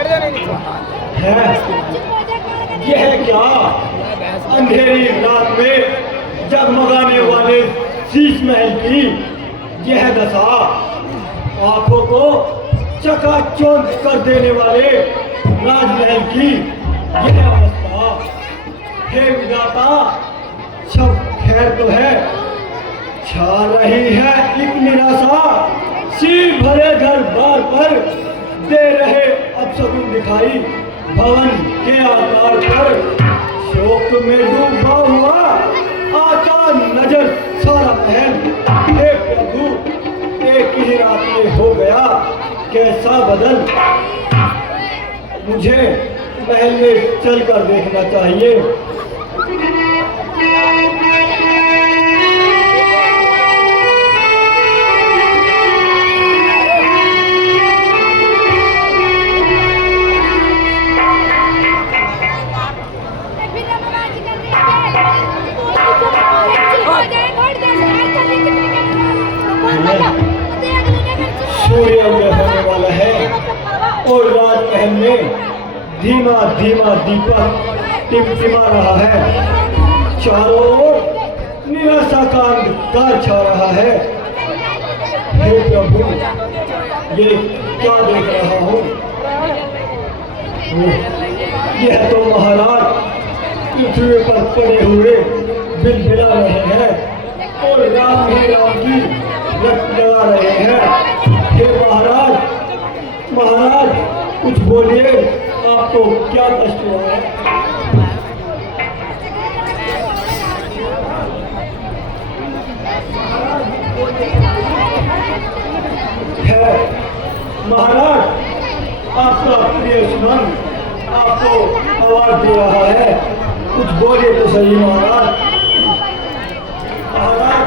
है यह क्या अंधेरी रात में जगमगाने वाले शीश महल की यह दशा, आंखों को चकाचौंध कर देने वाले राजमहल की यह अवस्था। हे विधाता, सब खैर तो है, छा रही है एक निराशा। सी भरे घर बार पर दे रहे अपशकुन दिखाई, भवन के आकार पर शोक में डूबा हुआ आता नजर सारा महल। हे प्रभु, एक ही रात में हो गया कैसा बदल, मुझे महल में चलकर देखना चाहिए। सूर्य उदय होने वाला है और राजमहल में धीमा धीमा दीपक टिमटिमा रहा है। चारों ओर निराशा का अंधकार छा रहा है। हे प्रभु, ये क्या देख रहा हूँ? यह तो महाराज पृथ्वी पर पड़े हुए बिलबिला रहे हैं और राम ही राम की रट लगा रहे हैं। हे महाराज, महाराज कुछ बोलिए, आपको क्या कष्ट हुआ है? महाराज, आपका प्रिय सुमन आपको आवाज दे रहा है, कुछ बोलिए तो सही महाराज। महाराज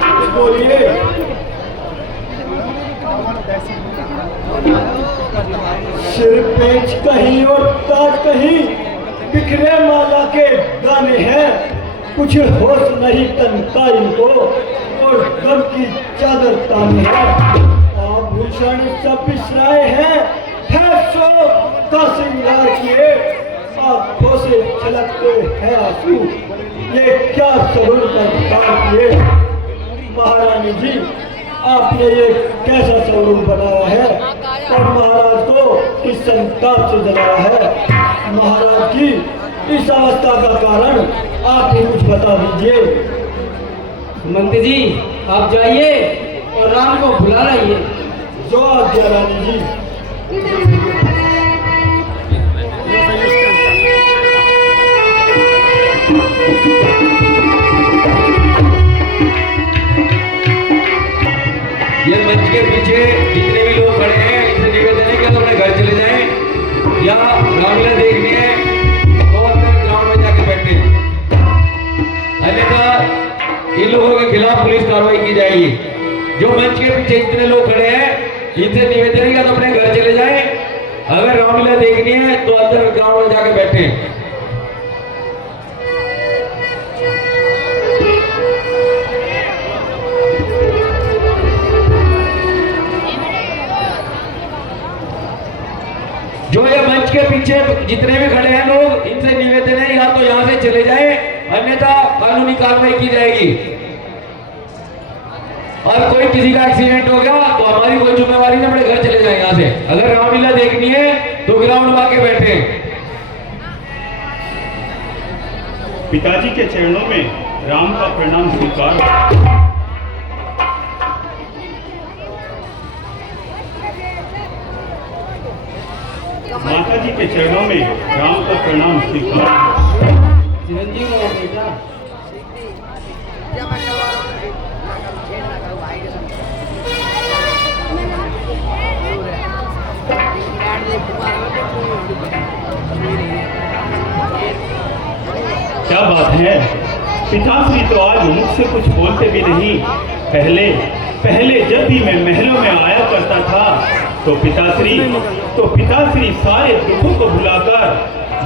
कुछ बोलिए। सिर पेच कहीं और ताज कहीं, बिखरे माला के दाने हैं, कुछ होश नहीं तन का इनको और गम की चादर ताने हैं। आभूषण सब बिसराए हैं, है सो का श्रृंगार किए, आंखों से छलकते हैं आंसू, ये क्या सरूर पर तार किए। महारानी जी, आपने ये कैसा स्वरूप बनाया है और महाराज को इस संताप से जलाया है। महाराज की इस अवस्था का कारण आप ही कुछ बता दीजिए। मंत्री जी, आप जाइए और राम को बुला लाइए। जो आज्ञा रानी जी। ये मंच के पीछे जितने भी लोग खड़े हैं, इनसे निवेदन है कि आप अपने घर चले जाएं या रामलीला देखनी है तो अपने ग्राउंड में जाके बैठे, अन्यथा इन लोगों के खिलाफ पुलिस कार्रवाई की जाएगी। जो मंच के पीछे इतने लोग खड़े हैं, इनसे निवेदन है कि आप अपने घर चले जाएं, अगर रामलीला देखनी है तो अंदर ग्राउंड में जाके बैठे। जो ये मंच के पीछे जितने भी खड़े हैं लोग, इनसे निवेदन है या तो यहाँ से चले जाएं, अन्यथा कानूनी कार्रवाई की जाएगी। और कोई किसी का एक्सीडेंट हो गया तो हमारी कोई जिम्मेवारी नहीं, अपने घर चले जाएं यहाँ से। अगर रामलीला देखनी है तो ग्राउंड में आके बैठे। पिताजी के चरणों में राम का प्रणाम स्वीकार। माता जी के चरणों में राम का प्रणाम स्वीकार। चिरंजीव हो बेटा। क्या बात है, पिताश्री तो आज मुझसे कुछ बोलते भी नहीं। पहले जब भी मैं महलों में आया करता था तो पिताश्री सारे दुखों को भुलाकर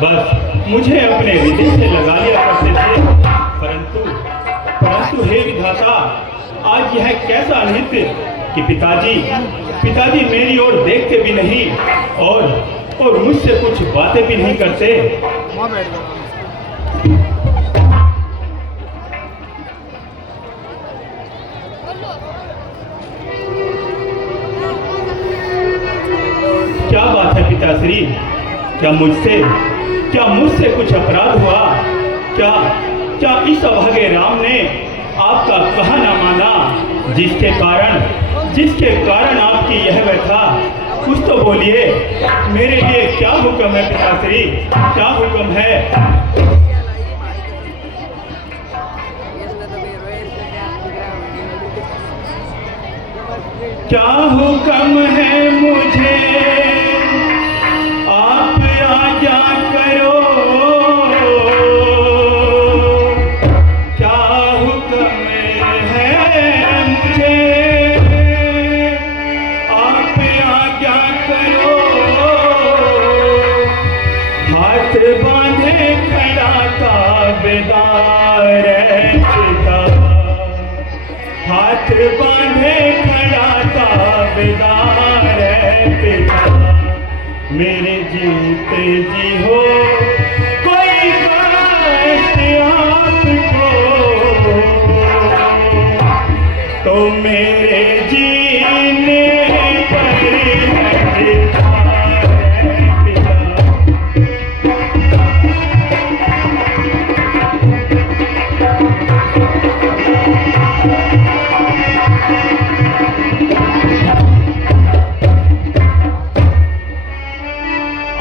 बस मुझे अपने हृदय से लगा लिया करते थे। परंतु हे विधाता, आज यह कैसा अनहित कि पिताजी मेरी ओर देखते भी नहीं और और मुझसे कुछ बातें भी नहीं करते। क्या बात है पिताश्री? क्या मुझसे कुछ अपराध हुआ? क्या इस अभागे राम ने आपका कहा ना माना, जिसके कारण आपकी यह व्यथा? कुछ तो बोलिए, मेरे लिए क्या हुक्म है पिताश्री? क्या हुक्म है? क्या हुक्म है मुझे, आप आज्ञा करो। क्या हुक्म है मुझे, आप आज्ञा करो। हाथ बांधे खड़ा ताबेदार पिता, हाथ बांधे खड़ा ताबेदार पिता। मेरे जीते जी हो कोई कष्ट आपको, तो मेरे जीने पर अधिकार पिता।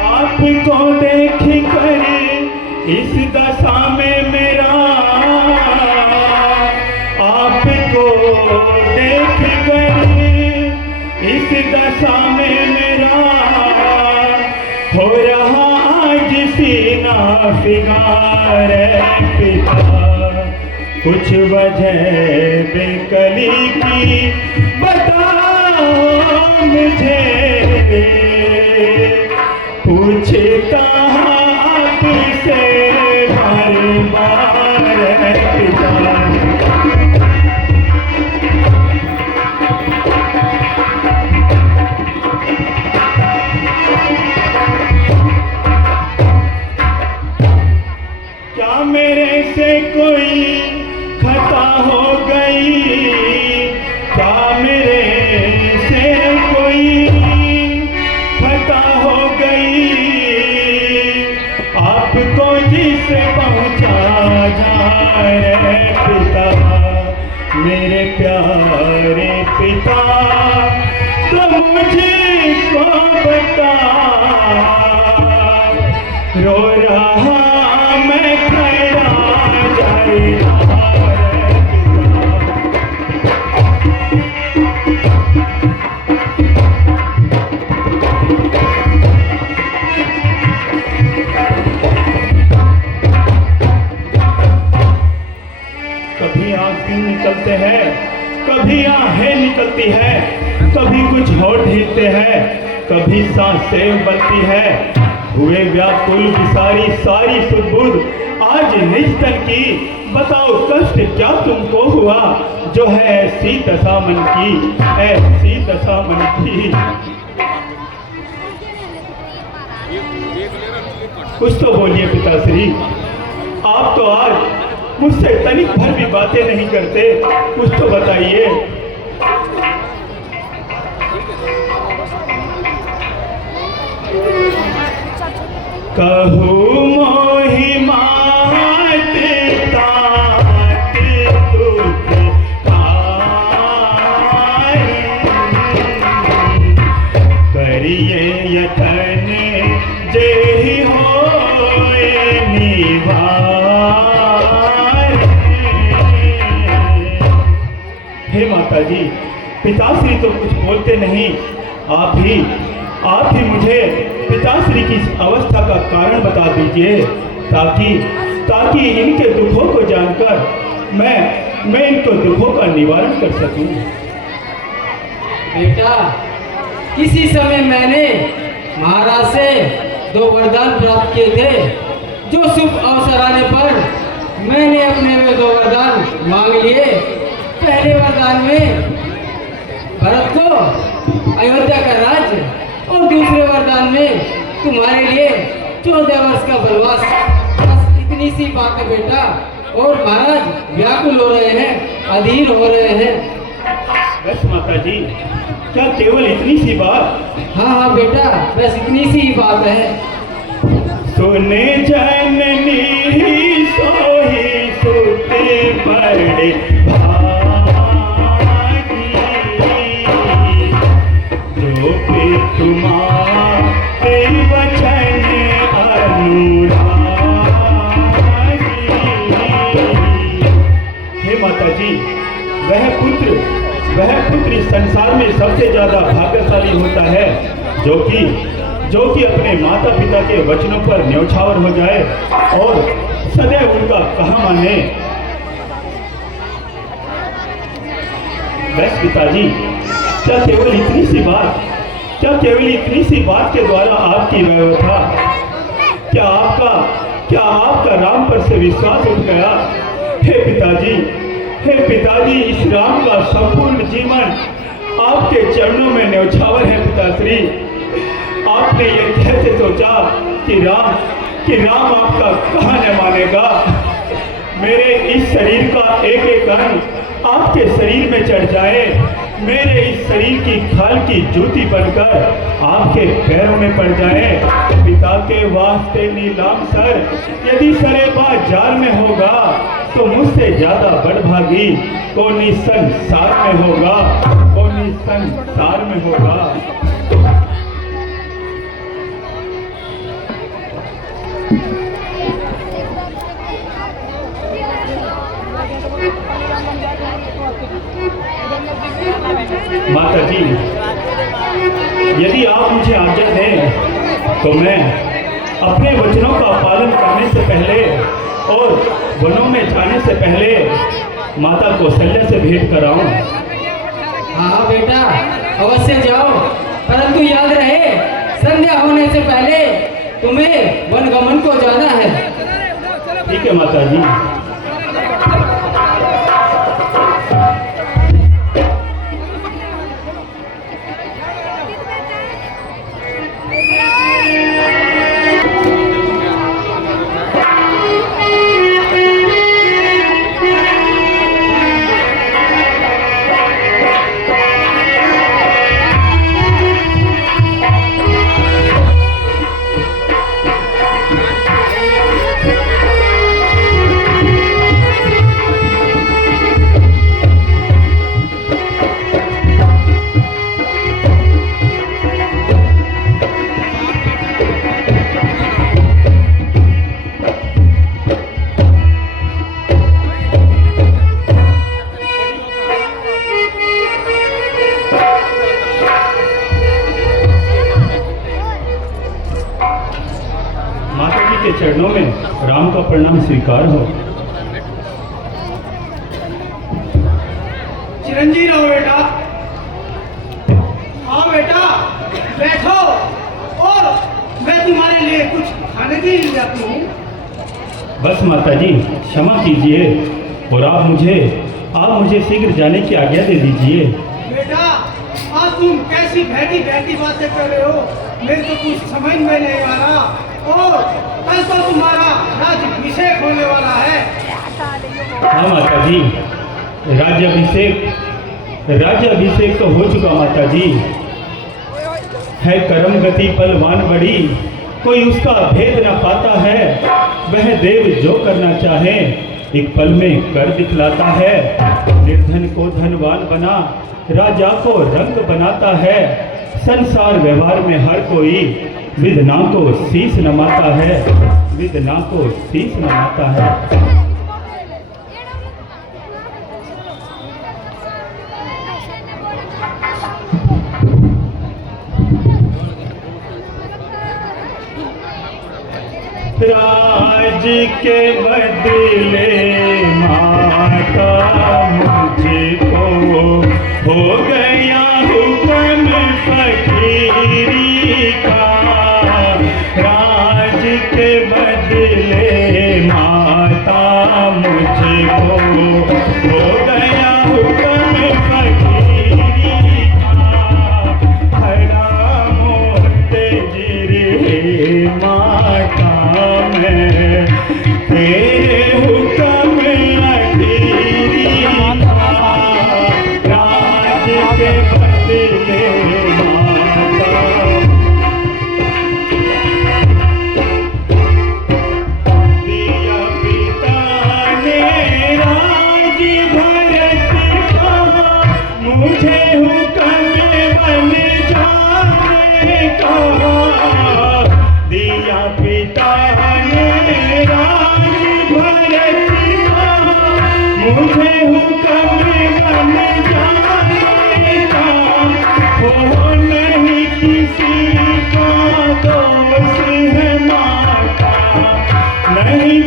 आपको देख कर इस दशा में मेरा, आपको देख कर इस दशा में मेरा हो रहा आज सीना फिगार पिता। कुछ वजह बेकली की बताओ मुझे, पूछता आपसे बार बार पिता। क्या मेरे से कोई खता हो गई? क्या मेरे से कोई खता हो गई? आपको जिस पहुंचा जाए पिता, मेरे प्यारे पिता, तो मुझे को बता। रो रहा मैं खड़ा जाए कभी आंसू निकलते हैं, कभी आहें निकलती है, कभी कुछ होठ हिलते हैं, कभी सांसें बनती है। हुए व्याकुल विसारी सारी सुबुद आज निस्तन की, बताओ कष्ट क्या तुमको हुआ, जो है ऐसी दशा मन की, ऐसी दशा मन की। कुछ तो बोलिए पिताश्री, आप तो आज मुझसे तनिक भर भी बातें नहीं करते, कुछ तो बताइए। कहूँ मोहि मात तात दुख खाई, करिए यतन जेहि होए निवार। हे माता जी, पिताश्री तो कुछ बोलते नहीं, आप ही मुझे पिताश्री की इस अवस्था का कारण बता दीजिए, ताकि इनके दुखों को जानकर मैं इनके दुखों का निवारण कर सकूं। बेटा, इसी समय मैंने महाराज से 2 वरदान प्राप्त किए थे, जो शुभ अवसर आने पर मैंने अपने वे 2 वरदान मांग लिए। पहले वरदान में भरत को अयोध्या का राज्य और दूसरे वरदान में तुम्हारे लिए 14 वर्ष का वनवास। बस इतनी सी बात है बेटा। और महाराज व्याकुल हो रहे हैं, अधीर हो रहे हैं। बस माता जी, क्या केवल इतनी सी बात? हाँ हाँ बेटा, बस इतनी सी ही बात है। सोने जननी सोही सोते बड़े भागी, जो पे तुम्हारे वचन अनुरागी। हे माता जी, वह पुत्र इस संसार में सबसे ज्यादा भाग्यशाली होता है जो कि अपने माता पिता के वचनों पर न्यौछावर हो जाए और सदैव उनका कहा माने। बस पिताजी, क्या केवल इतनी सी बात के द्वारा आपकी व्यवस्था, क्या आपका राम पर से विश्वास उठ गया? हे पिताजी, इस राम का संपूर्ण जीवन आपके चरणों में न्यौछावर है। पिताश्री, आपने ये कैसे सोचा कि राम आपका कहाँ न मानेगा? मेरे इस शरीर का एक एक अंग आपके शरीर में चढ़ जाए, मेरे इस शरीर की खाल की जूती बनकर आपके पैरों में पड़ जाए। पिता के वास्ते नीलाम सर, यदि सरेबा जार में होगा तो मुझसे ज्यादा बड़भागी कौन संसार में होगा, कौन संसार में होगा। माता जी, यदि आप मुझे आज्ञा दें तो मैं अपने वचनों का पालन करने से पहले और वनों में जाने से पहले माता कौशल्या से भेंट कराऊं। हाँ बेटा, अवश्य जाओ, परंतु याद रहे संध्या होने से पहले तुम्हें वनगमन को जाना है। ठीक है माता जी। के चरणों में राम का प्रणाम स्वीकार हो। चिरंजीव रहो बेटा। हाँ बेटा, बैठो और मैं तुम्हारे लिए कुछ खाने के लिए जाती हूँ। बस माता जी, क्षमा कीजिए और आप मुझे शीघ्र जाने की आज्ञा दे दीजिए। बेटा, आज तुम कैसी बैठी बैठी बातें कर रहे हो, मेरे को कुछ समझ में नहीं आ रहा। और कल तो तुम्हारा राज्याभिषेक होने वाला है। हाँ माता जी, राज्याभिषेक तो हो चुका माता जी। है करम गति पलवान बड़ी, कोई उसका भेद न पाता है। वह देव जो करना चाहे एक पल में कर दिखलाता है। निर्धन को धनवान बना, राजा को रंग बनाता है। संसार व्यवहार में हर कोई विधना को शीश नमाता है, विधना को शीश नमाता है। राज के बदले माता मुझको हो गया हुक्म फकीरी का। राज के बदले माता मुझको हो गया हुक्म फकीरी का। खड़ा मोते जिरे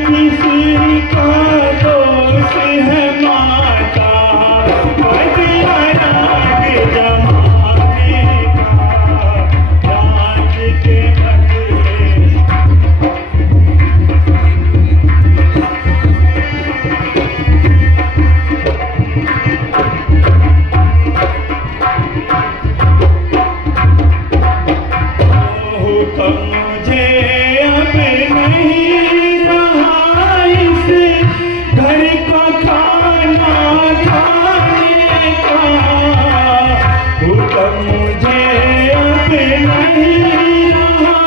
किसी का दोष है माता, बदला राग जमाने का, राज के बदले। हुक्म मुझे अब नहीं रहा इस घर का खाना खाने का, हुक्म मुझे अब नहीं रहा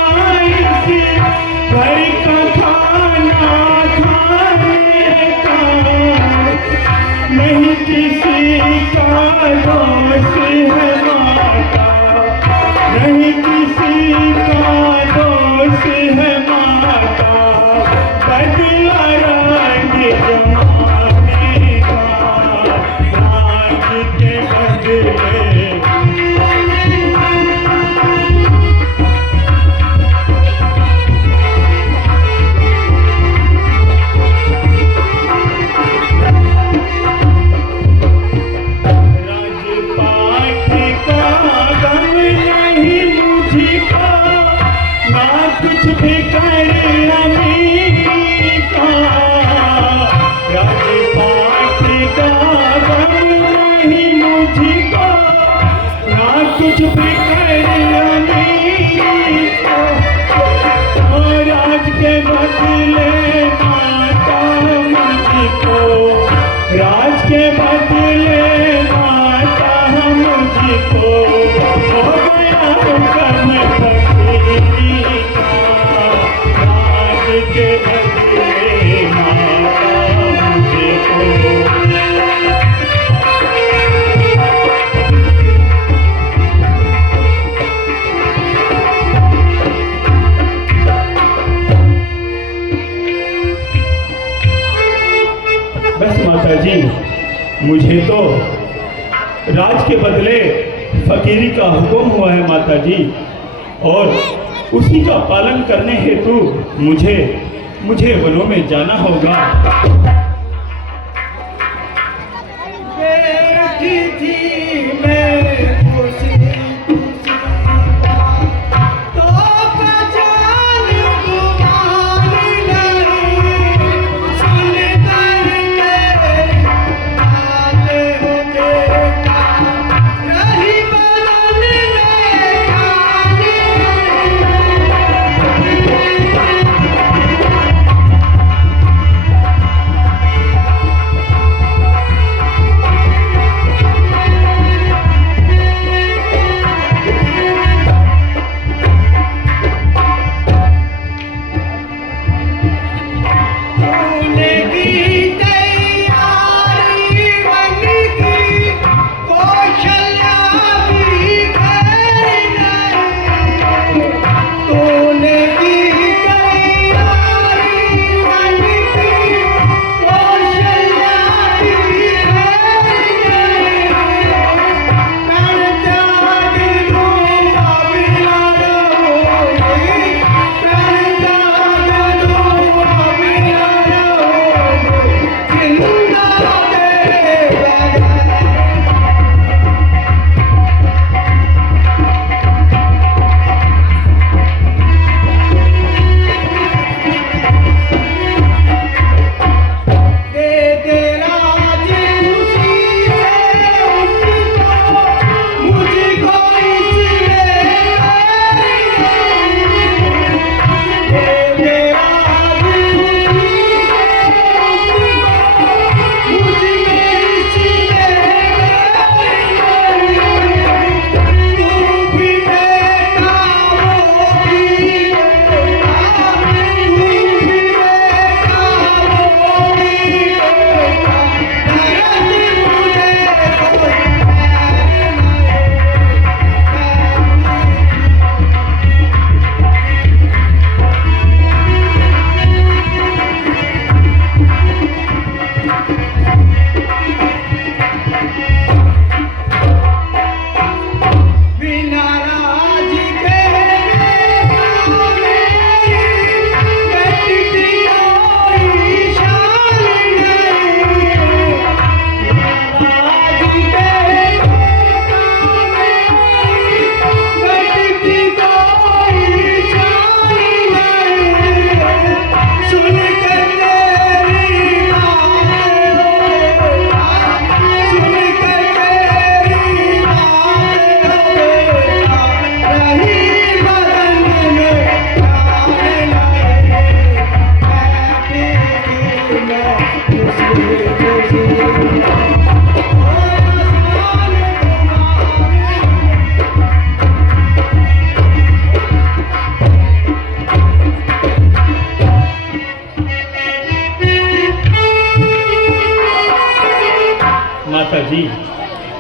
इस घर का खाना खाने का, नहीं किसी का दोष है माता, नहीं किसी का दोष है माता, बदला रंग जमाने का, राज के बदले। राजपाट का गम नहीं मुझको, ना कुछ भी कर अमीरी का, राजपाट का गम नहीं मुझको, ना कुछ भी कर अमीरी का, और राज के बदले माता मुझको, राज के बदले माता मुझको, हो गया हुक्म फकीरी का, राज के बदले माता मुझको। बस माता जी, मुझे तो राज के बदले फकीरी का हुक्म हुआ है माता जी, और उसी का पालन करने हेतु मुझे वनों में जाना होगा। बैठी थी मैं खुशी तो पहचान गुमान नहीं, सुन कर के आते होंगे का, नहीं बदलने का नहीं।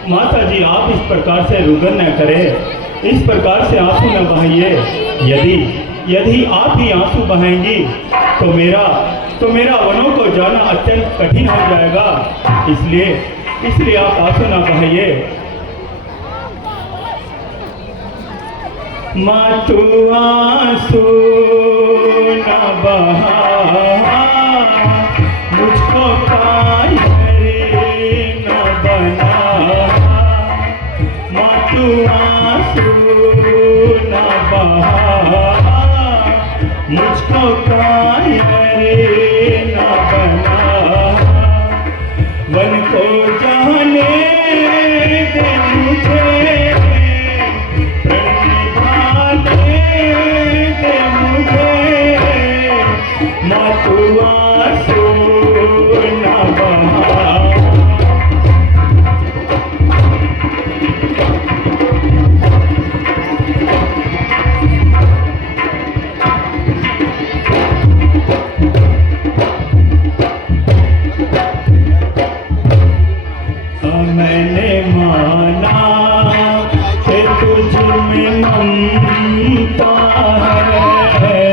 माता जी आप इस प्रकार से रुदन न करें, इस प्रकार से आंसू न बहाइए। यदि आप ही आंसू बहाएंगी तो मेरा वनों को जाना अत्यंत कठिन हो जाएगा। इसलिए आप आंसू न बहाइए। माँ तू आंसू न बहा, मुझको कायर न बना। माँ तू आंसू न बहा, मुझको कायर न बना। वन को जाने दे मुझे, मैंने माना कि तुझ में ममता है।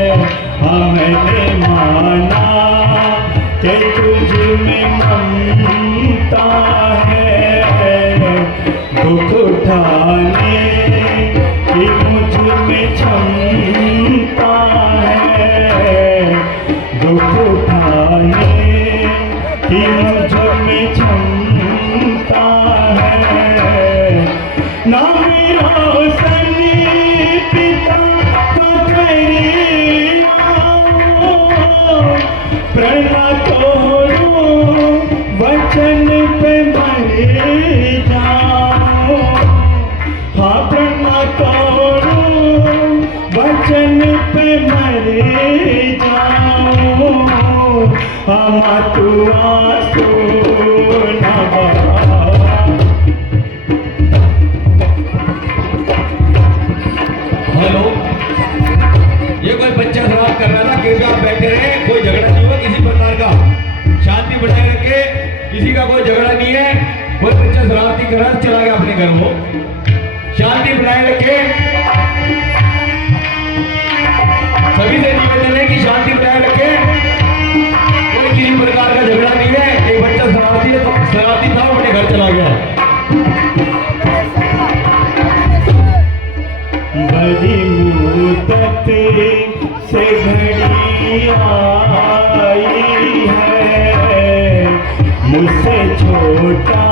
हाँ मैंने माना कि तुझ में ममता है। दुख उठाने की मुझ में क्षमता है। दुख उठाने की मुझ में क्षमता है। ना मेरा सनी पिता का करिया, प्रण तोड़ो वचन पे मर जाओ। हाँ प्रण तोड़ो वचन पे मर जाओ। हाँ तू आंसू न बहा। हेलो, ये कोई बच्चा शराब कर रहा था, कृपया आप बैठे रहे। कोई झगड़ा नहीं हुआ किसी प्रकार का, शांति बनाए रखे। किसी का कोई झगड़ा नहीं है। कोई बच्चा शरारती कर रहा चला गया अपने घर को। शांति बनाए रखे। सभी से निवेदन है कि शांति बनाए रखे। कोई किसी प्रकार का झगड़ा नहीं है। एक बच्चा शरारती था, अपने घर चला गया। बड़ी मुद्दत से घड़ी आई है, मुझसे छोटा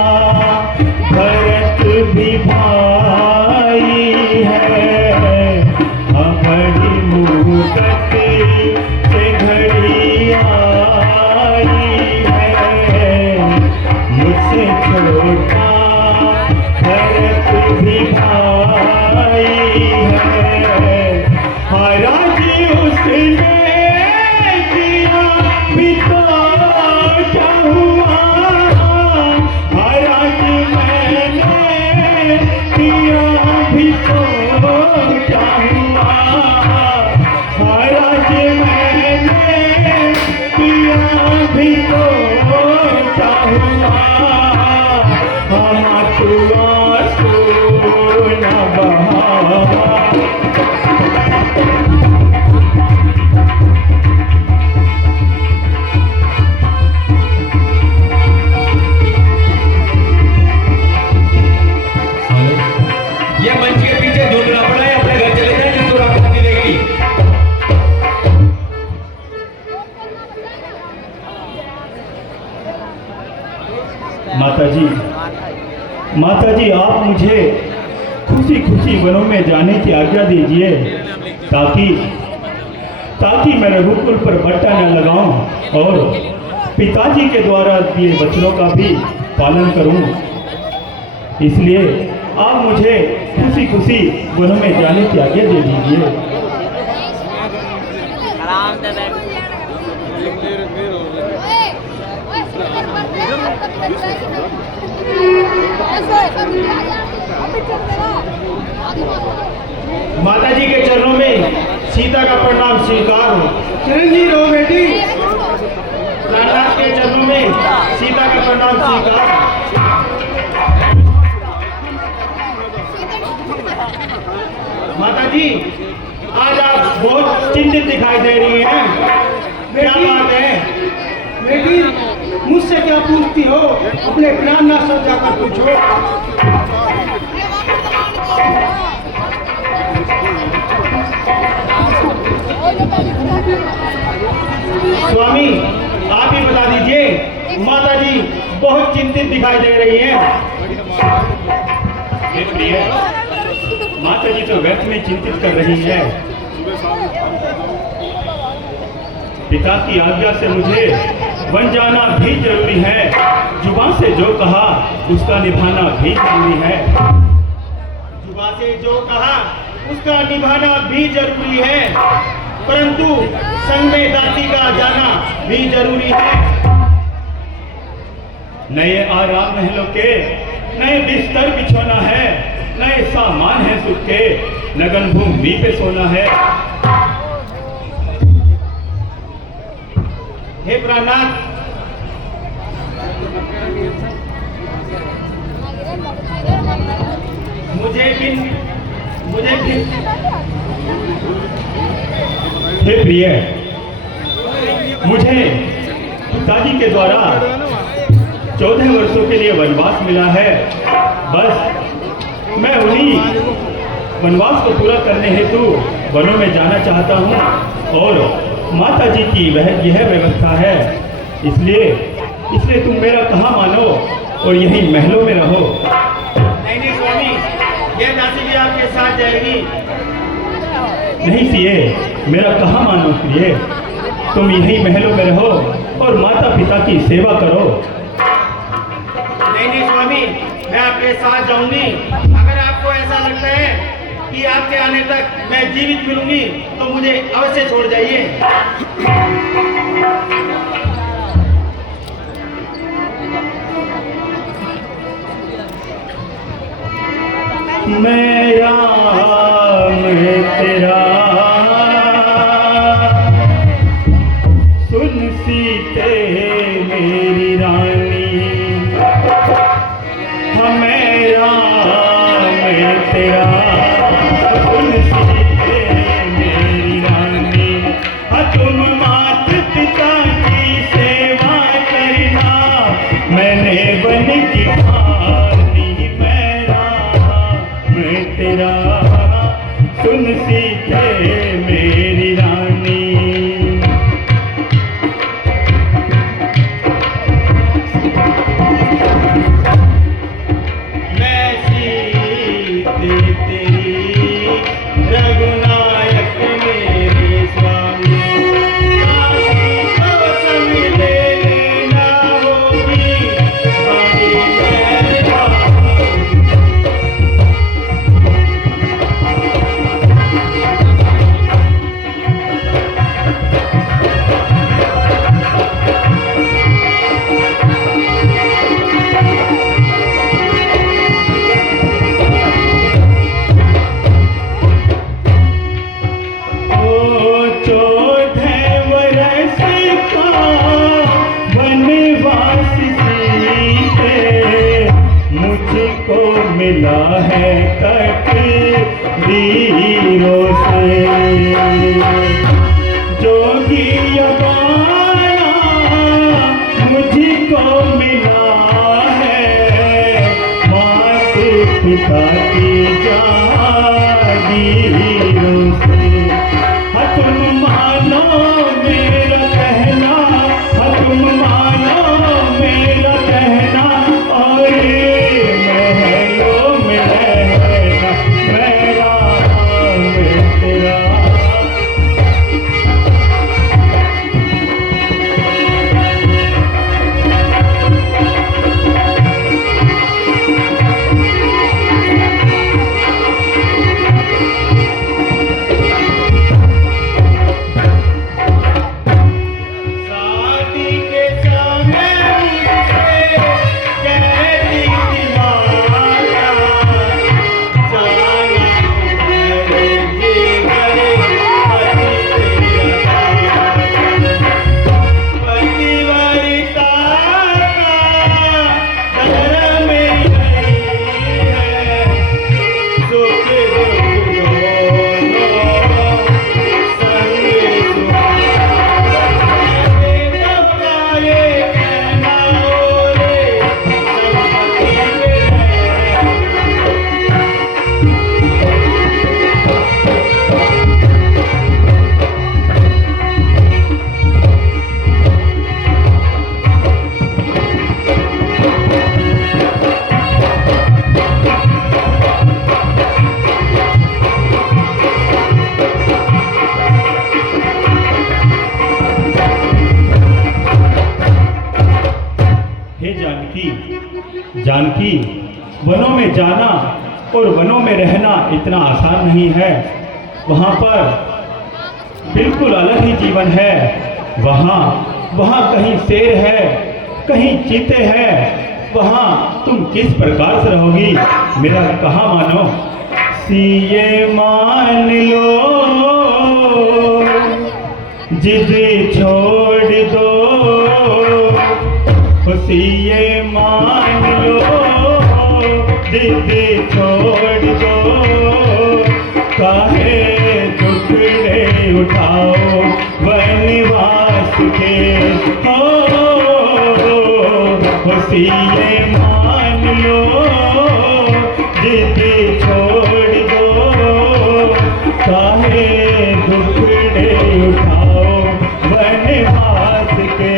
भरत भी भाई है। बड़ी मुद्दत से घड़ी आई है, मुझसे छोटा भरत भी भाई है। राज उसने किया भी तो क्या हुआ। राज मैंने किया भी तो क्या हुआ। राज मैंने किया भी तो क्या हुआ। हाँ तू आंसू न बहा। ये मंच के पीछे धुंधला पड़ा है, अपने घर चले जाए जिसको रात नहीं देगी। माता जी आप मुझे खुशी खुशी वनों में जाने की आज्ञा दीजिए, ताकि मैं रघुकुल पर बट्टा न लगाऊं और पिताजी के द्वारा दिए वचनों का भी पालन करूं। इसलिए आप मुझे खुशी खुशी वनों में जाने की आज्ञा दे दीजिए। माता जी के चरणों में सीता का प्रणाम स्वीकार हो। चिरंजीव रहो बेटी। प्राणनाथ के चरणों में सीता का प्रणाम स्वीकार। माता जी, आज आप बहुत चिंतित दिखाई दे रही हैं। क्या बात है? बेटी, मुझसे क्या पूछती हो? अपने प्राणनाथ से जाकर पूछो। स्वामी, आप ही बता दीजिए। माता जी बहुत चिंतित दिखाई दे रही हैं। माता जी तो व्यर्थ में चिंतित कर रही है। पिता की आज्ञा से मुझे वन जाना भी जरूरी है। जुबान से जो कहा उसका निभाना भी जरूरी है। जुबान से जो कहा उसका निभाना भी जरूरी है, परंतु संग में दासी का जाना भी जरूरी है। नए आराम महलों के नए बिस्तर बिछोना है, नए सामान है सुख के, लगन भूमि पे सोना है। हे प्राणनाथ, मुझे हे प्रिय, मुझे पिताजी के द्वारा 14 वर्षों के लिए वनवास मिला है। बस मैं उन्हीं वनवास को पूरा करने हेतु वनों में जाना चाहता हूँ और माता जी की यह व्यवस्था है। इसलिए तुम मेरा कहा मानो और यही महलों में रहो। नहीं स्वामी, यह दासी भी आपके साथ जाएगी। नहीं सिए, मेरा कहा मानो प्रिय, तुम यही महलों में रहो और माता पिता की सेवा करो। नहीं स्वामी, मैं आपके साथ जाऊंगी। अगर आपको ऐसा लगता है कि आपके आने तक मैं जीवित मिलूंगी तो मुझे अवश्य छोड़ जाइए। मेरा मैं तेरा सुन सीते मेरी रानी, मेरा मैं तेरा सुन सीते मेरी रानी। तुम मात पिता की सेवा करना, मैंने बन की ठानी। मेरा मैं तेरा सुन सीते मेरी रानी। मिला है तकदीरों से, जोगी यगाना मुझको मिला है, मात पिता की जागीरों से। तुम मानो मेरा कहना, तुम मानो मेरा कहना, और शादी के समय जानकी, वनों में जाना और वनों में रहना इतना आसान नहीं है। वहाँ पर बिल्कुल अलग ही जीवन है। वहाँ कहीं शेर है, कहीं चीते हैं। वहाँ तुम किस प्रकार से रहोगी, मेरा कहा मानो। सीए मान लो, जिद छोड़ दो, सीए मान लो, जिद छोड़ दो, काहे टुकड़े उठाओ वनवास के, सीए मान लो, जिद छोड़ दो, काहे टुकड़े उठाओ वनवास के।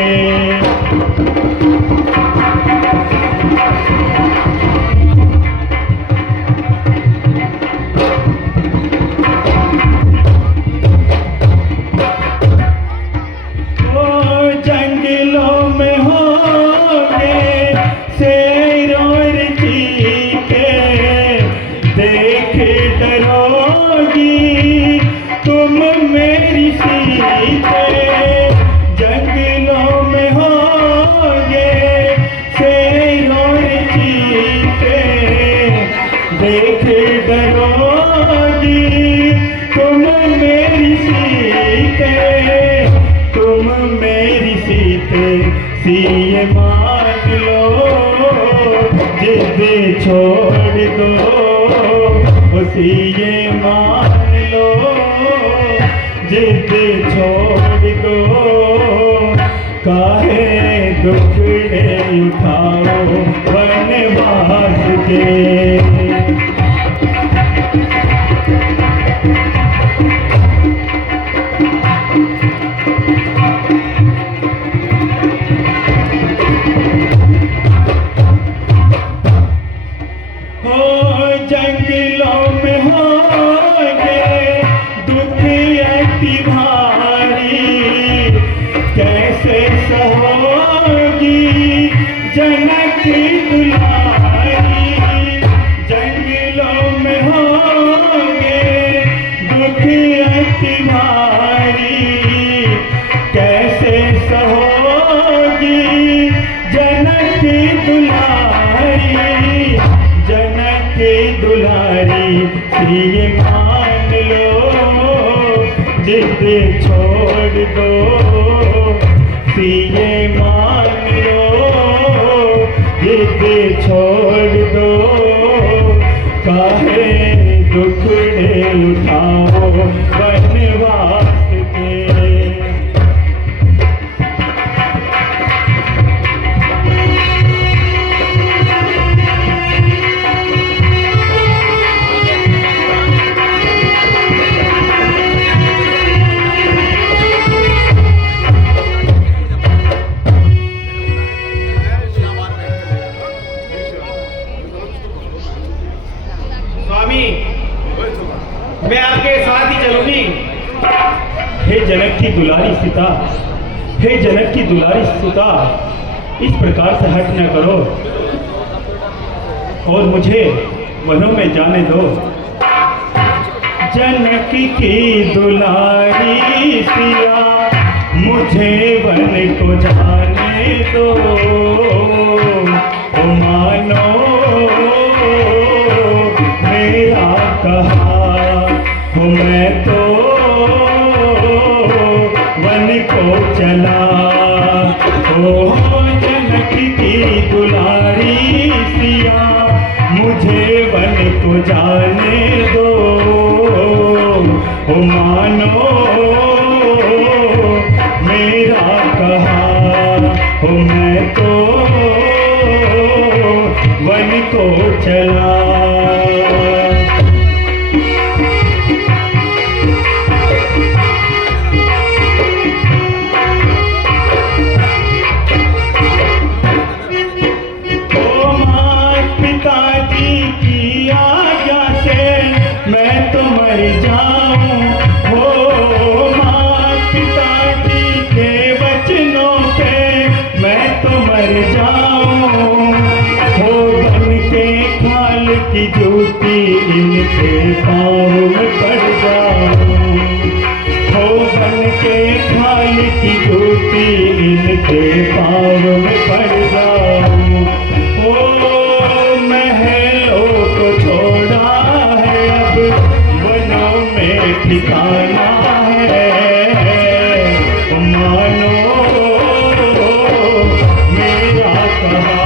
सीए मान लो, जिद छोड़ दो, सीए मान लो, जिद छोड़ दो, काहे टुकड़े उठाओ वनवास के। सीए मान लो, जिद छोड़ दो, सीए मान लो, जिद छोड़ दो, काहे टुकड़े उठाओ वनवास के। मैं आपके साथ ही चलूंगी। हे जनक की दुलारी सीता, हे जनक की दुलारी सीता, इस प्रकार से हट न करो और मुझे वनों में जाने दो। जनक की दुलारी सिया, मुझे वन को जाने दो। ओ मानो मेरा कहा, हो मैं तो वन को चला। ओ जनक की दुलारी सिया, मुझे वन को जाने दो। ओ मानो मेरा कहा, हो मैं तो वन को चला। हो जूती इनके पाँव में पड़ जाऊं, हो बन के खाली की जूती इनके पाँव में पड़ जाऊं। ओ महलों को छोड़ा है अब वनों में ठिकाना है, मानो मेरा कहा।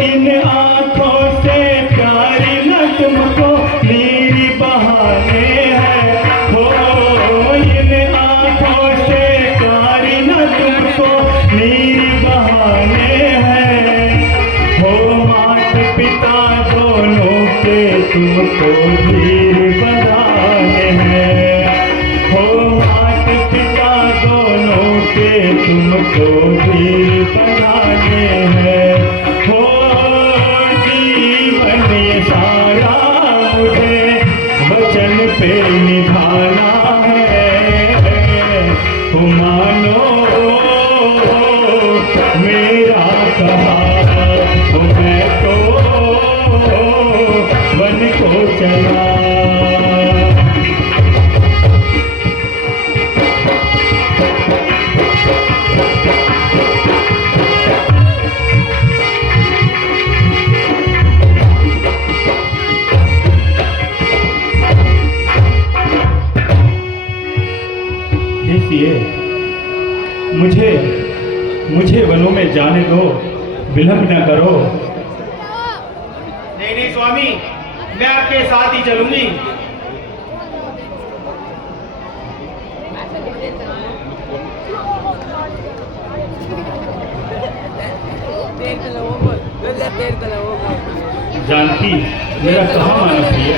इन आँखों से प्यारी न तुमको मेरी बहाने हैं, हो इन आँखों से प्यारी न तुमको मेरी बहाने हैं, हो माता पिता दोनों के तुमको धीर बंधाने हैं, हो माता पिता दोनों के तुमको धीर बंधाने हैं, हो जीवन ये सारा मुझे वचन पे निभाना है, तो मानो मेरा कहा, तो मैं तो वन को चला। देखिए, मुझे वनों में जाने दो, विलंब न करो। नहीं नहीं स्वामी, मैं आपके साथ ही चलूंगी। जानकी, मेरा कहाँ माना प्रिय?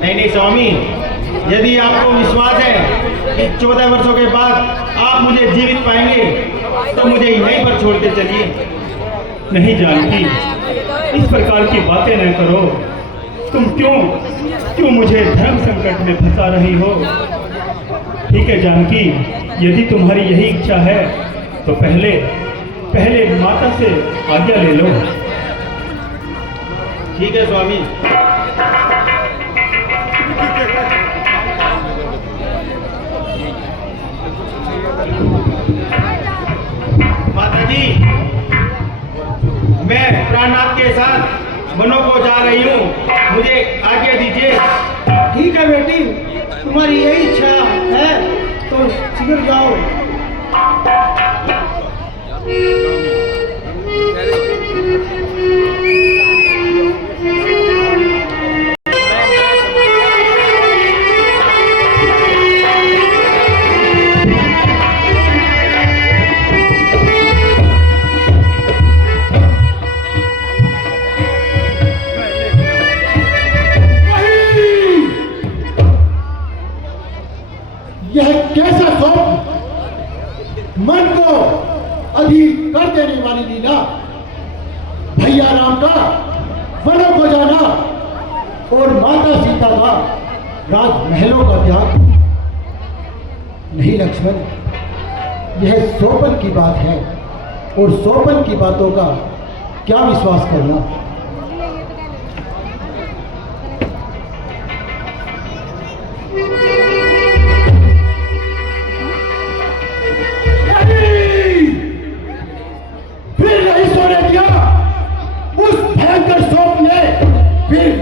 नहीं नहीं स्वामी, यदि आपको विश्वास है कि 14 वर्षों के बाद आप मुझे जीवित पाएंगे तो मुझे यहीं पर छोड़ के चलिए। नहीं जानकी, इस प्रकार की बातें न करो। तुम क्यों मुझे धर्म संकट में फंसा रही हो? ठीक है जानकी, यदि तुम्हारी यही इच्छा है तो पहले माता से आज्ञा ले लो। ठीक है स्वामी। माता जी, मैं प्राणनाथ के साथ वनों को जा रही हूँ, मुझे आज्ञा दीजिए। ठीक है बेटी, तुम्हारी यही इच्छा है तो शीघ्र जाओ। यह कैसा स्वप्न, मन को अधीर कर देने वाली लीला। भैया राम का वनों को जाना और माता सीता का राजमहलों का त्याग। नहीं लक्ष्मण, यह सोपन की बात है और सोपन की बातों का क्या विश्वास करना।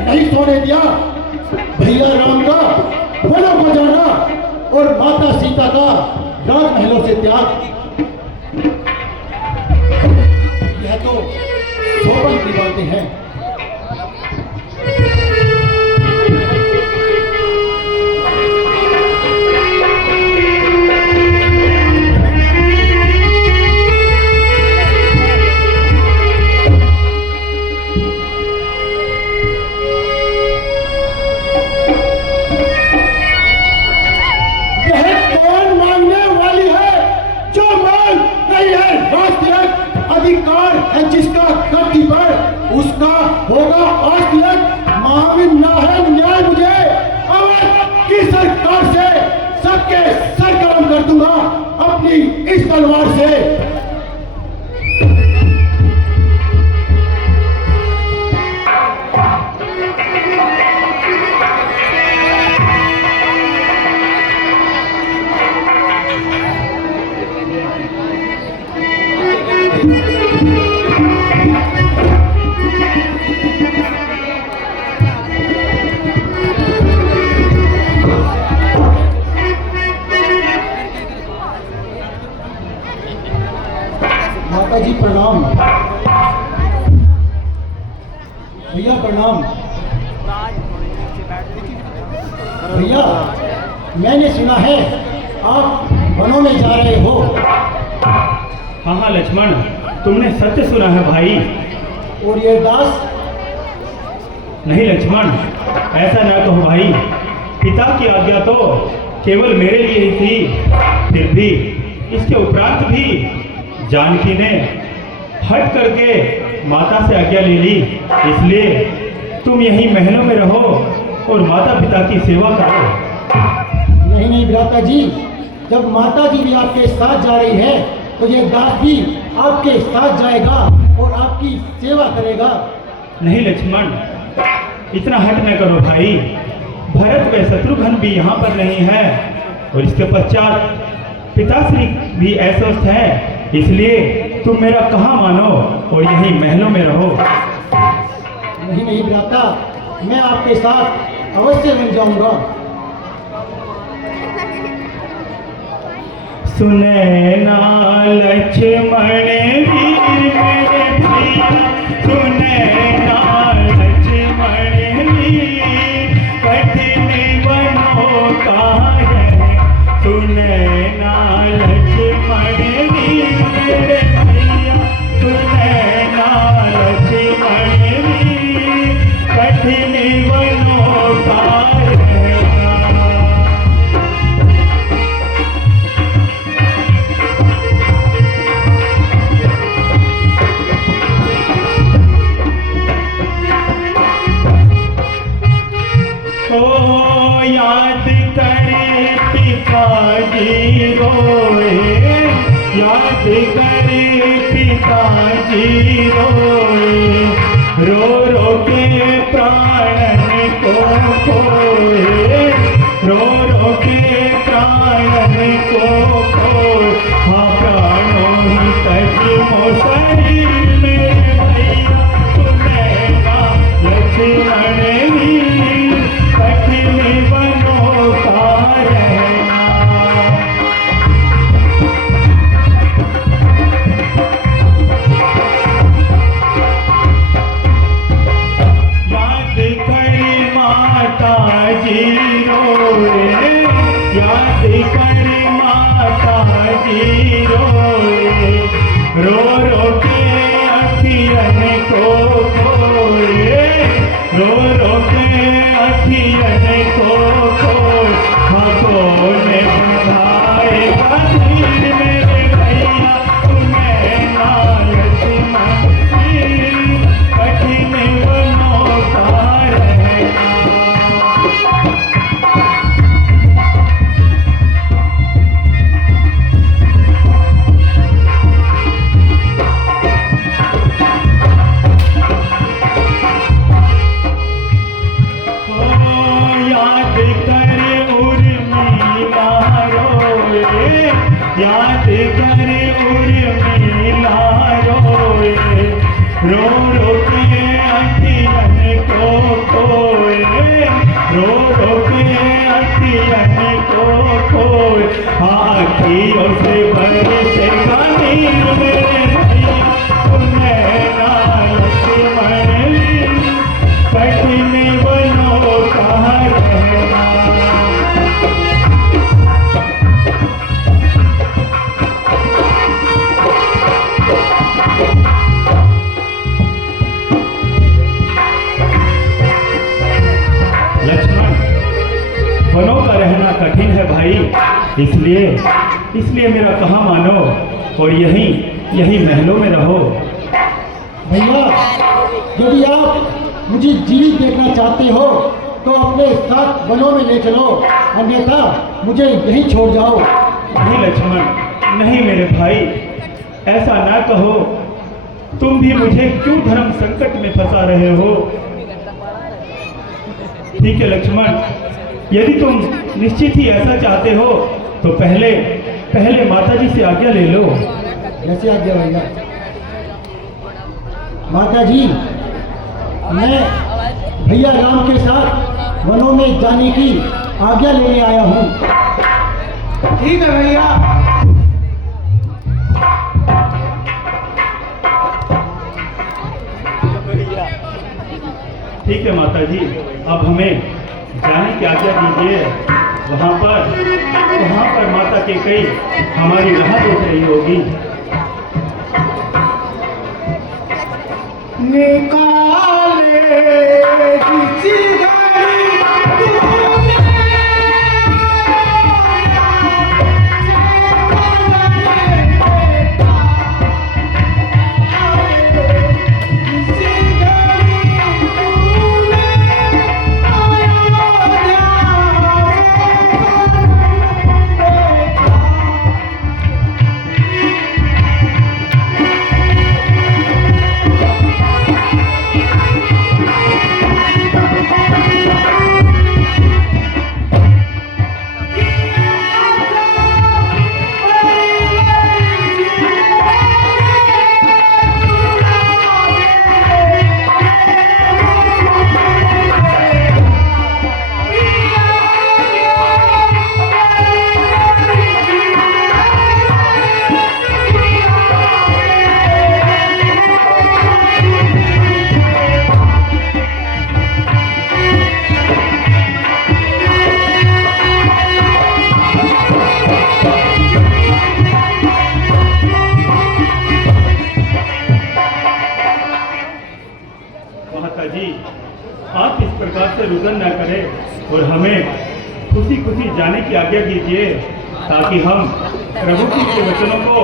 नहीं सोने दिया भैया राम का वनों को जाना और माता सीता का राजमहलों से त्याग। यह तो सोपन की बातें हैं। अधिकार है जिसका धरती पर, उसका होगा आज इस तलवार से माता जी प्रणाम। भैया प्रणाम। भैया मैंने सुना है आप वनों में जा रहे हो। हाँ हाँ लक्ष्मण, तुमने सत्य सुना है भाई। और ये दास? नहीं लक्ष्मण, ऐसा ना कहो भाई। पिता की आज्ञा तो केवल मेरे लिए ही थी, फिर भी इसके उपरांत भी जानकी ने हट करके माता से आज्ञा ले ली। इसलिए तुम यहीं महलों में रहो और माता पिता की सेवा करो। नहीं नहीं भ्राता जी, जब माता जी भी आपके साथ जा रही है तो ये दास भी आपके साथ जाएगा और आपकी सेवा करेगा। नहीं लक्ष्मण, इतना हट न करो भाई। भरत व शत्रुघ्न भी यहाँ पर नहीं है और इसके पश्चात पिताश्री भी अस्वस्थ है। इसलिए तुम मेरा कहा मानो और यहीं महलों में रहो। नहीं नहीं भ्राता, मैं आपके साथ अवश्य बन जाऊंगा। सुने ना लक्ष्मण वीर मेरे भैया, सुने ना लक्ष्मण वीर, कठिन बनों का है। सुने ना लक्ष्मण वीर मेरे भैया, सुने ना लक्ष्मण वीर, कठिन बनों का है। ओ याद करे पिताजी रोए, याद करे पिताजी रोए, रो रो के प्राणन को खोए, रो रो के प्राणन को खोए। हाँ प्राणों ही तजमो शरीर मेरे भैया, सुनेगा लक्ष्मण वीर, कठिन बनों का रहना। याद कर माता जी रोए, याद कर माता जी रोए, रो रो के अखियन को खोए, रो रो के अखियन को खोए। हाथों ने बंधाए बंधीर मेरे भैया, तुम्हें ना लक्ष्मण वीर, कठिन बनों का रहना। याद कर उर्मिला रोए, याद कर उर्मिला रोए, रो रो के अखियन को खोए, रो रो के अखियन को खोए। आँखियों से बरसे नीर मेरे भैया, तुम्हें ना लक्ष्मण वीर, कठिन बनों का रहना। लक्ष्मण, वनों का रहना कठिन है भाई। इसलिए मेरा कहा मानो और यहीं महलों में रहो। भैया यदि आप मुझे जीवित देखना चाहते हो तो अपने साथ वनों में ले चलो, अन्यथा मुझे यहीं छोड़ जाओ। नहीं लक्ष्मण, नहीं मेरे भाई, ऐसा ना कहो। तुम भी मुझे क्यों धर्म संकट में फंसा रहे हो? ठीक है लक्ष्मण, यदि तुम निश्चित ही ऐसा चाहते हो तो पहले माता जी से आज्ञा ले लो। जैसे आज्ञा भैया। माता जी, मैं भैया राम के साथ वनों में जाने की आज्ञा लेने आया हूँ। ठीक है भैया। ठीक है माता जी, अब हमें जाने की आज्ञा दीजिए। वहाँ पर माता के कई हमारी राह देख रही होगी। निकाले किसी गाड़ी माता जी, आप इस प्रकार से रुदन न करें और हमें खुशी खुशी जाने की आज्ञा दीजिए, ताकि हम प्रभु के वचनों को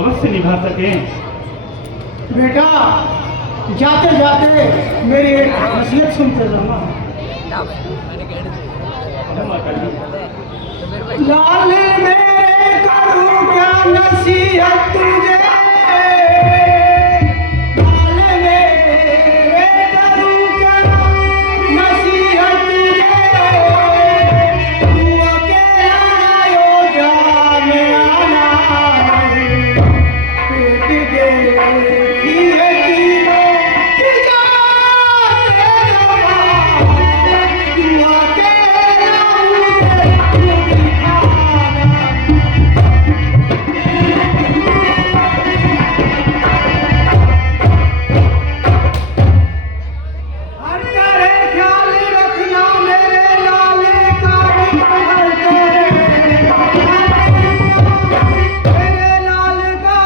अवश्य निभा सकें। बेटा, जाते जाते मेरी एक नसीहत सुनते जाना। माता जी, लाल मेरे करूं क्या नसीहत तुझे, लाल मेरे करूं क्या नसीहत तुझे, तू अकेला अयोध्या में आना नहीं, पेट देखी है कि जाते जवान, तू अकेला मुझे दिखाना। हर करे ख्याल रखना मेरे लाल का, हर करे मेरे लाल का,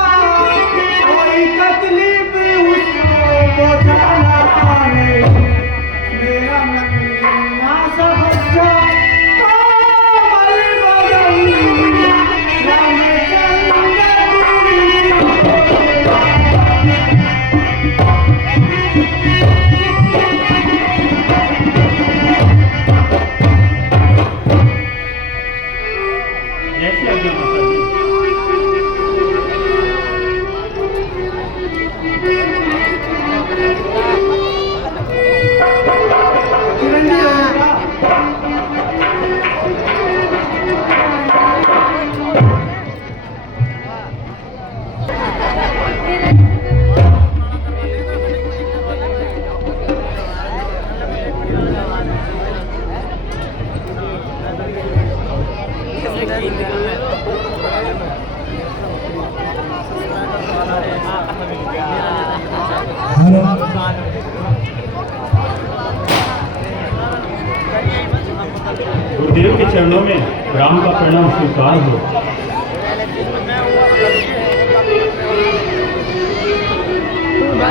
कोई तकलीफ उसको पहुंचाना नहीं। मेरा नन्हा सा बच्चा कोमल बदन, रामचंद्र जैसे आज्ञा माता जी। चिरंजीव बेटा। गुरुदेव के चरणों में राम का प्रणाम स्वीकार हो।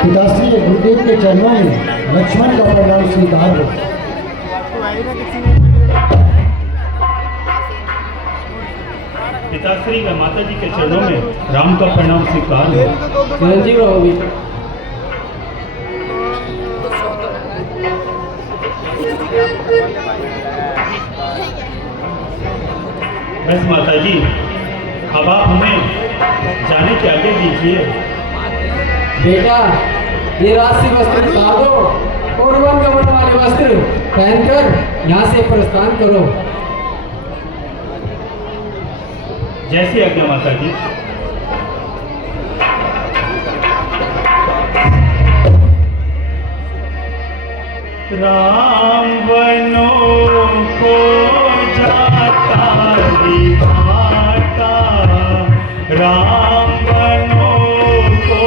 पिताश्री के गुरुदेव के चरणों में लक्ष्मण का प्रणाम स्वीकार हो। पिताश्री व माता जी के चरणों में राम का प्रणाम स्वीकार हो। चिरंजीव रहो बेटा। बस माता जी, अब आप हमें जाने की आज्ञा दीजिए। बेटा, ये राशि वस्त्र उतार दो और वन गमन वाले वस्त्र पहनकर यहाँ से प्रस्थान करो। जैसी आज्ञा माता जी। राम वनों को जाता री माता, राम वनों को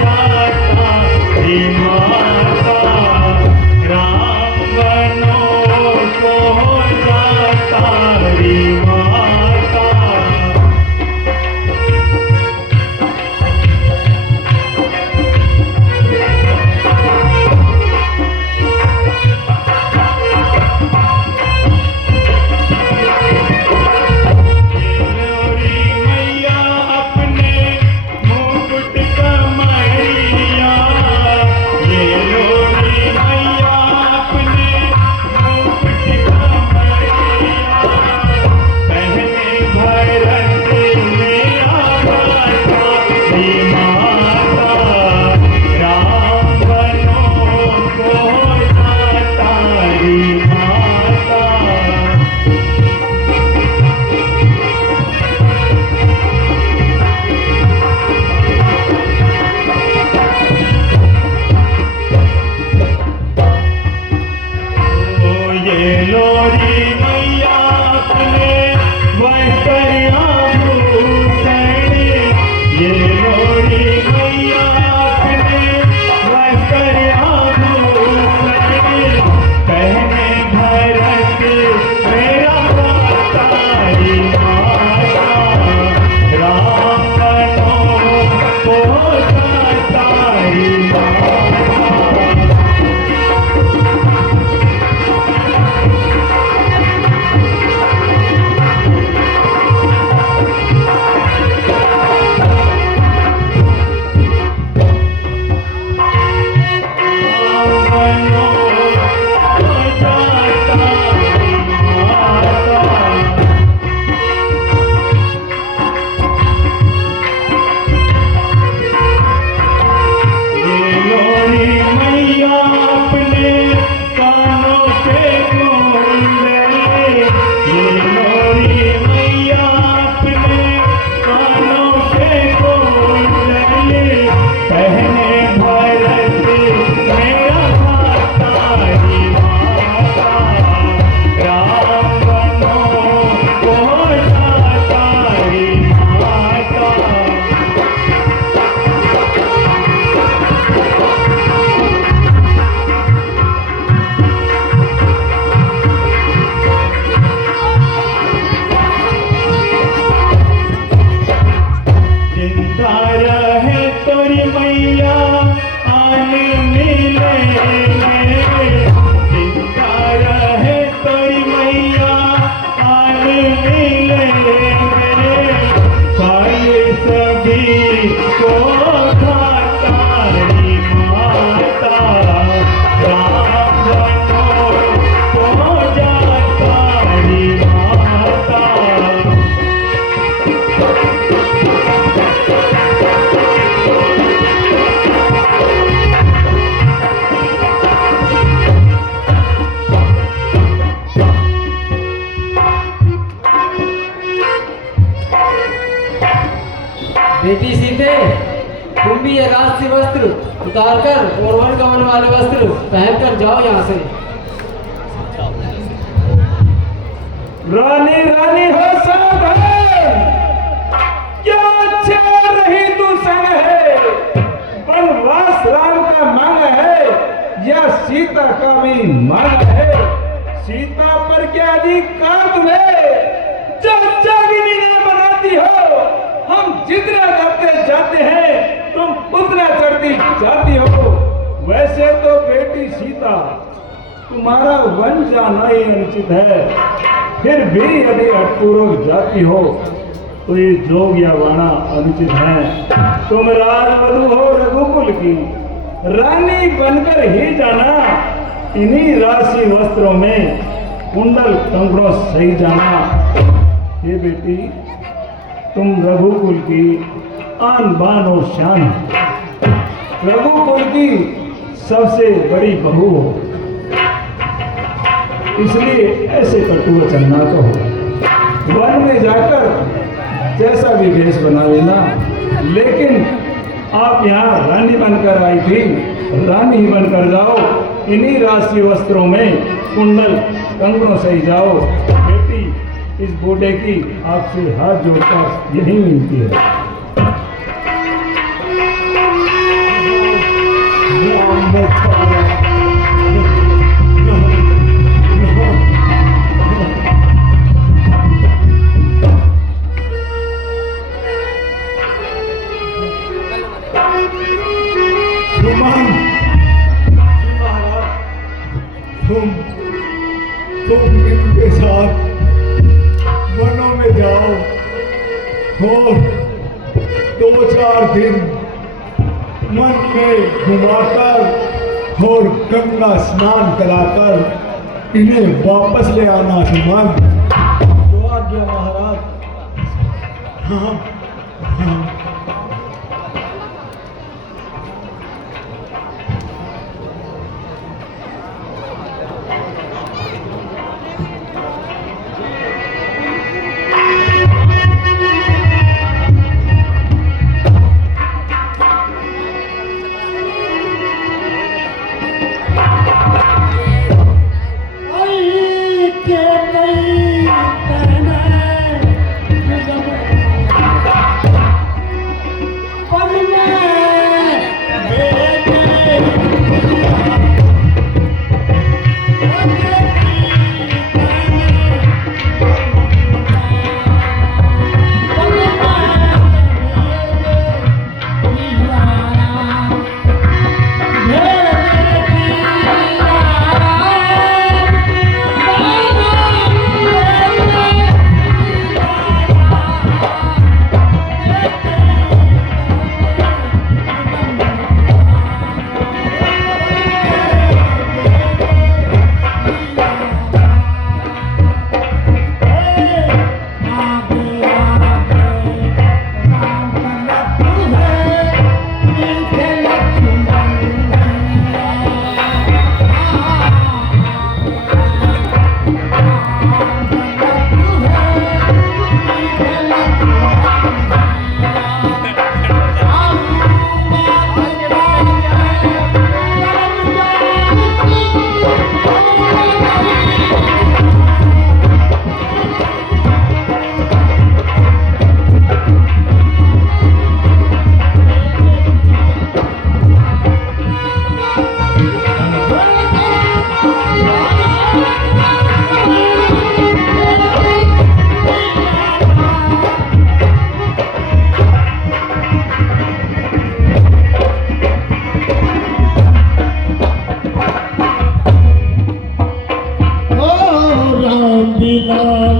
जाता री माता, राम वनों को जाता री माता। बेटी सीते, तुम भी ये राजसी वस्त्र उतारकर और वन गमन वाले वस्त्र पहनकर जाओ यहाँ से। रानी रानी हो सावधान, क्या अच्छा रही तू संग है, वनवास राम का मांग है या सीता का भी मांग है। सीता पर क्या अधिकार तुम्हें, जब जागिनी न बनाती हो। हम जितना करते जाते हैं तुम उतना चढ़ती जाती हो। वैसे तो बेटी सीता तुम्हारा वन जाना ही अनुचित है, फिर भी यदि हठपूर्वक जाती हो तो ये जोग या वाना अनुचित है। तुम राजवधू हो रघुकुल की, रानी बनकर ही जाना। इन्हीं राशि वस्त्रों में कुंडल कंकड़ों सही जाना। ये बेटी तुम रघुकुल की आन बान और शान हो। रघुकुल की सबसे बड़ी बहू हो, इसलिए ऐसे कटु वचन ना कहो। वन में जाकर जैसा भी भेष बना लेना, लेकिन आप यहाँ रानी बनकर आई थी, रानी ही बनकर जाओ। इन्हीं राष्ट्रीय वस्त्रों में कुंडल कंगनों से ही जाओ। बेटी, इस बूढ़े की आपसे हाथ जोड़कर यही मिलती है। तुम इनके साथ वनों में जाओ और 2-4 दिन मन में घुमाकर और गंगा स्नान कराकर इन्हें वापस ले आना। सुमन, तो आज्ञा महाराज। हाँ हाँ।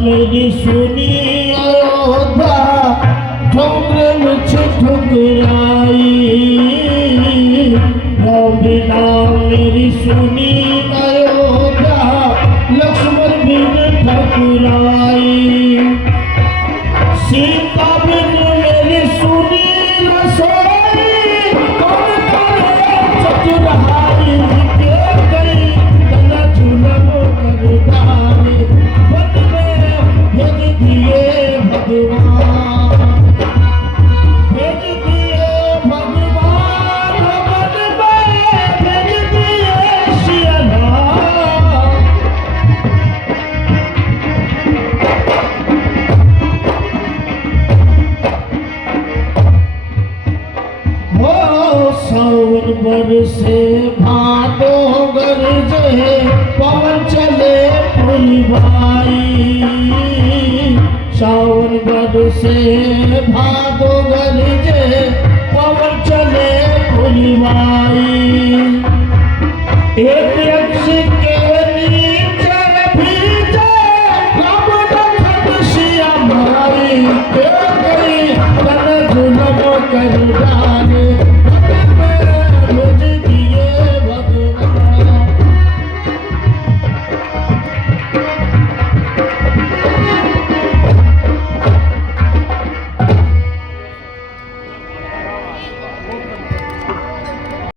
मेरी सुनी अयोध्या ठुकरे मुझे ठुकराई। बिना मेरी सुनी अयोध्या लक्ष्मण बिन ठकुराई। सीता बिन मेरी सुनी रसोई कौन करे चतुराई। के गई तना झूलन कर डाली वन में भेज दिए भगवान। भेज दिए भगवान वन में भेज दिए सिया राम। हो सावन बरसे भादो गरजे पवन चले फुलवाई। सावन बरसे भादो गरजे पवन चले फुलवाई।